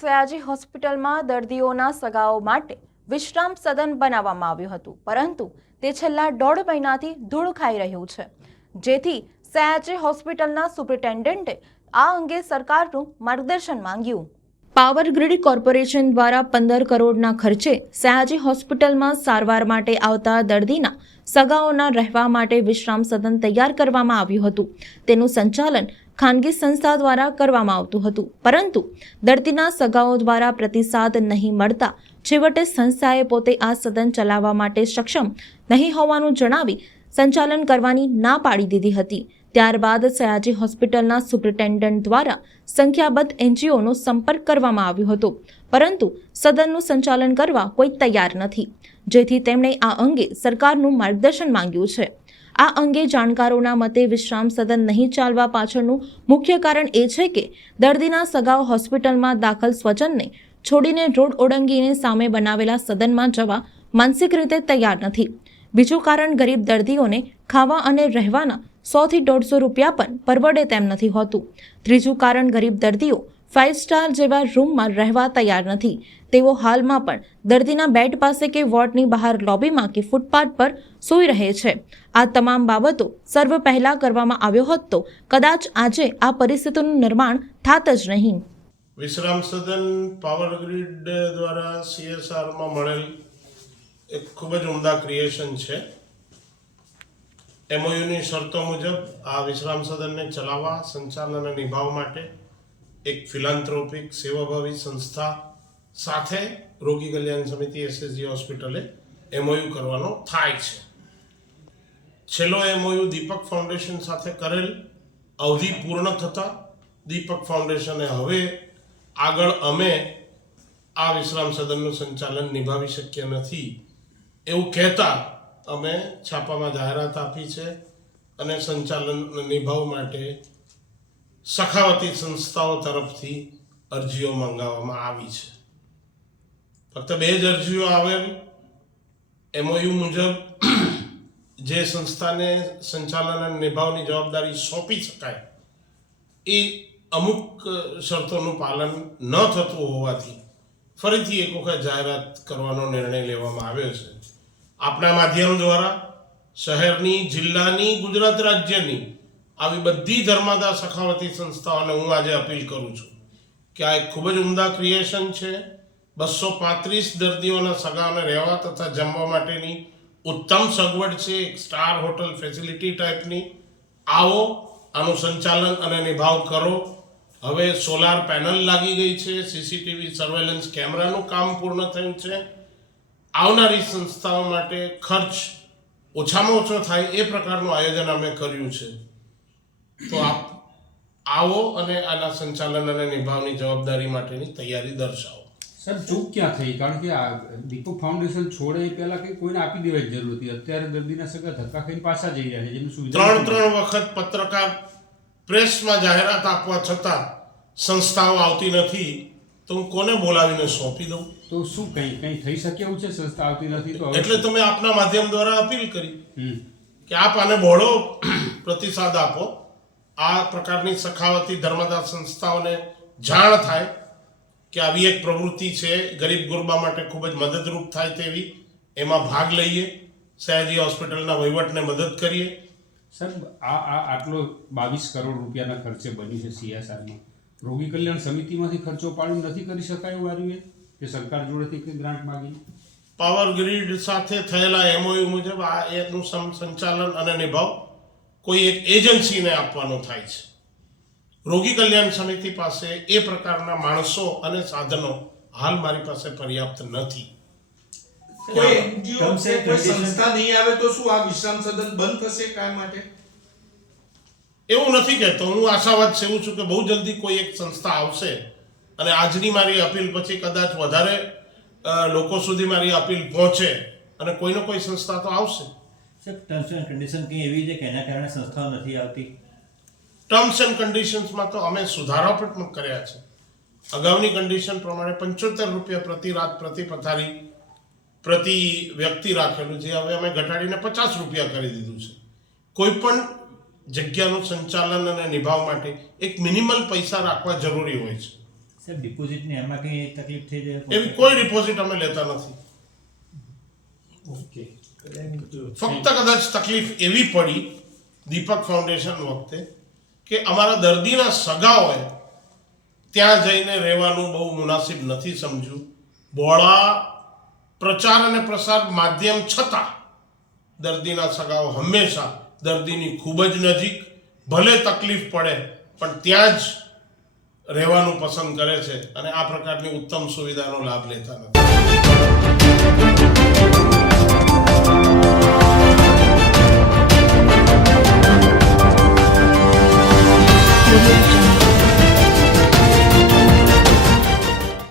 સયાજી હોસ્પિટલમાં દર્દીઓના સગાઓ માટે વિશ્રામ સદન બનાવવામાં આવ્યું હતું. પરંતુ તે છેલ્લા દોઢ મહિનાથી ધૂળ ખાઈ રહ્યું છે. જેથી સયાજી હોસ્પિટલના સુપ્રિન્ટેન્ડન્ટે આ અંગે સરકારનું માર્ગદર્શન માંગ્યું. પાવર ગ્રીડ કોર્પોરેશન દ્વારા પંદર કરોડના ખર્ચે સયાજી હોસ્પિટલમાં સારવાર માટે આવતા દર્દીના સગાઓના રહેવા માટે વિશ્રામ સદન તૈયાર કરવામાં આવ્યું હતું. તેનું સંચાલન ખાનગી સંસ્થા દ્વારા કરવામાં આવતું હતું. પરંતુ દર્દીના સગાઓ દ્વારા પ્રતિસાદ નહીં મળતા છેવટે સંસ્થાએ પોતે આ સદન ચલાવવા માટે સક્ષમ નહીં હોવાનું જણાવી સંચાલન કરવાની ના પાડી દીધી હતી. ત્યારબાદ સયાજી હોસ્પિટલના સુપ્રિન્ટેન્ડન્ટ દ્વારા સંખ્યાબદ્ધ એનજીઓનો સંપર્ક કરવામાં આવ્યો હતો. પરંતુ સદનનું સંચાલન કરવા કોઈ તૈયાર નથી. જેથી તેમણે આ અંગે સરકારનું માર્ગદર્શન માંગ્યું છે. આ અંગે જાણકારોના મતે વિશ્રામ સદન નહીં ચાલવા પાછળનું મુખ્ય કારણ એ છે કે દર્દીના સગાઓ હોસ્પિટલમાં દાખલ સ્વજનને છોડીને રોડ ઓળંગીને સામે બનાવેલા સદનમાં જવા માનસિક રીતે તૈયાર નથી. બીજું કારણ ગરીબ દર્દીઓને ખાવા અને રહેવાના સોથી દોઢસો રૂપિયા પણ પરવડે તેમ નથી હોતું. ત્રીજું કારણ ગરીબ દર્દીઓ ફાઇવ સ્ટાર જેવા રૂમમાં રહેવા તૈયાર નથી. તેઓ હાલમાં પણ દર્દીના બેડ પાસે કે વોર્ડની બહાર લોબીમાં કે ફૂટપાથ પર સૂઈ રહે છે. આ તમામ બાબતો સર્વ પહેલાં કરવામાં આવ્યો હોત તો કદાચ આજે આ પરિસ્થિતિનું નિર્માણ થાત જ નહીં. વિશ્રામ સદન પાવર ગ્રીડ દ્વારા સીએસઆરમાં મળેલ એક ખૂબ જ ઉમદા ક્રિએશન છે. એમઓયુની શરતો મુજબ આ વિશ્રામ સદનને ચલાવવા, સંચાલન અને નિભાવ માટે એક ફિલાન્થ્રોપિક સેવાભાવી સંસ્થા સાથે રોગી કલ્યાણ સમિતિ એસએસજી હોસ્પિટલે એમઓયુ કરવાનો થાય છે. છેલ્લો એમઓયુ દીપક ફાઉન્ડેશન સાથે કરેલ અવધિ પૂર્ણ થતાં દીપક ફાઉન્ડેશને હવે આગળ અમે આ વિશ્રામ સદનનું સંચાલન નિભાવી શક્ય નથી એવું કહેતા અમે છાપામાં જાહેરાત આપી છે અને સંચાલન નિભાવ માટે સખાવતી સંસ્થાઓ તરફથી અરજીઓ મંગાવવામાં આવી છે. ફક્ત બે જ અરજીઓ આવેલ એમઓયુ મુજબ જે સંસ્થાને સંચાલન અને નિભાવની જવાબદારી સોંપી શકાય, એ અમુક શરતોનું પાલન ન થતું હોવાથી ફરીથી એક વખત જાહેરાત કરવાનો નિર્ણય લેવામાં આવ્યો છે. આપણા માધ્યમ દ્વારા શહેરની, જિલ્લાની, ગુજરાત રાજ્યની આવી બધી ધર્માદા સખાવતી સંસ્થાઓને હું આજે અપીલ કરું છું કે આ એક ખૂબ જ ઉમદા ક્રિએશન છે. બસો પાંત્રીસ દર્દીઓના સગાઓને રહેવા તથા જમવા માટેની ઉત્તમ સગવડ છે. એક સ્ટાર હોટલ ફેસિલિટી ટાઈપની આવો, આનું સંચાલન અને નિભાવ કરો. હવે સોલાર પેનલ લાગી ગઈ છે. સીસીટીવી સર્વેલન્સ કેમેરાનું કામ પૂર્ણ થયું છે. આવનારી સંસ્થાઓ માટે ખર્ચ ઓછામાં ઓછો થાય એ પ્રકારનું આયોજન અમે કર્યું છે. તો આપ આવો અને આના સંચાલન અને નિભાવની જવાબદારી માટેની તૈયારી દર્શાવો. સર ચૂક ક્યાં થઈ? કારણ કે આ દીપક ફાઉન્ડેશન છોડે એ પહેલા કે કોઈને આપી દેવાની જરૂર હતી. અત્યારે દર્દીના સગા ધક્કા ખાઈને પાછા જઈ રહ્યા છે જેની સુવિધા ત્રણ ત્રણ વખત પત્રકાર પ્રેસમાં જાહેરાત આપવા છતાં સંસ્થાઓ આવતી નથી. તો હું કોને બોલાવીને સોંપી દઉં? તો શું કંઈ કંઈ થઈ શકે એવું છે? સંસ્થા આવતી નથી તો એટલે તમે આપના માધ્યમ દ્વારા અપીલ કરી કે આપ આને બહોળો પ્રતિસાદ આપો. આ પ્રકારની સખાવતી ધર્મદાસ સંસ્થાઓને જાણ થાય કે આવી એક પ્રવૃત્તિ છે ગરીબ ગુરબા માટે ખૂબ જ મદદરૂપ થાય તેવી એમાં ભાગ લઈએ સયાજી હોસ્પિટલના વહીવટને મદદ કરીએ. સર આ આ આટલો બાવીસ કરોડ રૂપિયાના ખર્ચે બન્યું છે સીએસઆરમાં. રોગી કલ્યાણ સમિતિમાંથી ખર્ચો પાડું નથી કરી શકાય એવું આવ્યું કે સરકાર જોડેથી કંઈ ગ્રાન્ટ માગી? પાવર ગ્રીડ સાથે થયેલા એમઓયુ મુજબ આ એનું સંચાલન અને નિભાવ કોઈ એક એજન્સીને આપવાનો થાય છે. રોગી કલ્યાણ સમિતિ પાસે એ પ્રકારના માણસો અને સાધનો હાલ મારી પાસે પર્યાપ્ત નથી. કોઈ NGO કોઈ સંસ્થા નહીં આવે તો શું આ વિશ્રામ સદન બંધ થશે કાયમ માટે? એવું નથી કહેતો. હું આશાવાદ સેવું છું કે બહુ જલ્દી કોઈ એક સંસ્થા આવશે અને આજની મારી અપીલ પછી કદાચ વધારે લોકો સુધી મારી અપીલ પહોંચે અને કોઈને કોઈ સંસ્થા તો આવશે. સર ટર્મ્સ એન્ડ કન્ડિશન કંઈ એવી છે કે એના કારણે સંસ્થાઓ નથી આવતી? ટર્મ્સ એન્ડ કન્ડિશન્સમાં તો અમે સુધારા પણ કર્યા છે. અગાઉની કન્ડિશન પ્રમાણે પંચોતેર રૂપિયા પ્રતિ રાત પ્રતિ પથારી પ્રતિ વ્યક્તિ રાખેલું જે હવે અમે ઘટાડીને પચાસ રૂપિયા કરી દીધું છે. કોઈ પણ જગ્યાનું સંચાલન અને નિભાવ માટે એક મિનિમલ પૈસા રાખવા જરૂરી હોય છે. સર ડિપોઝિટની એમાં કંઈ તકલીફ થઈ જાય? એવી કોઈ ડિપોઝિટ અમે લેતા નથી. ઓકે. ફક્ત કદાચ તકલીફ એવી પડી, દીપક ફાઉન્ડેશન વખતે, કે અમારા દર્દીના સગાઓએ ત્યાં જઈને રહેવાનું બહુ મુનાસિબ નથી સમજ્યું. બોળા પ્રચાર અને પ્રસાર માધ્યમ છતાં દર્દીના સગાઓ હંમેશા દર્દીની ખૂબ જ નજીક, ભલે તકલીફ પડે, પણ ત્યાં જ રહેવાનું પસંદ કરે છે અને આ પ્રકારની ઉત્તમ સુવિધાનો લાભ લેતા નથી.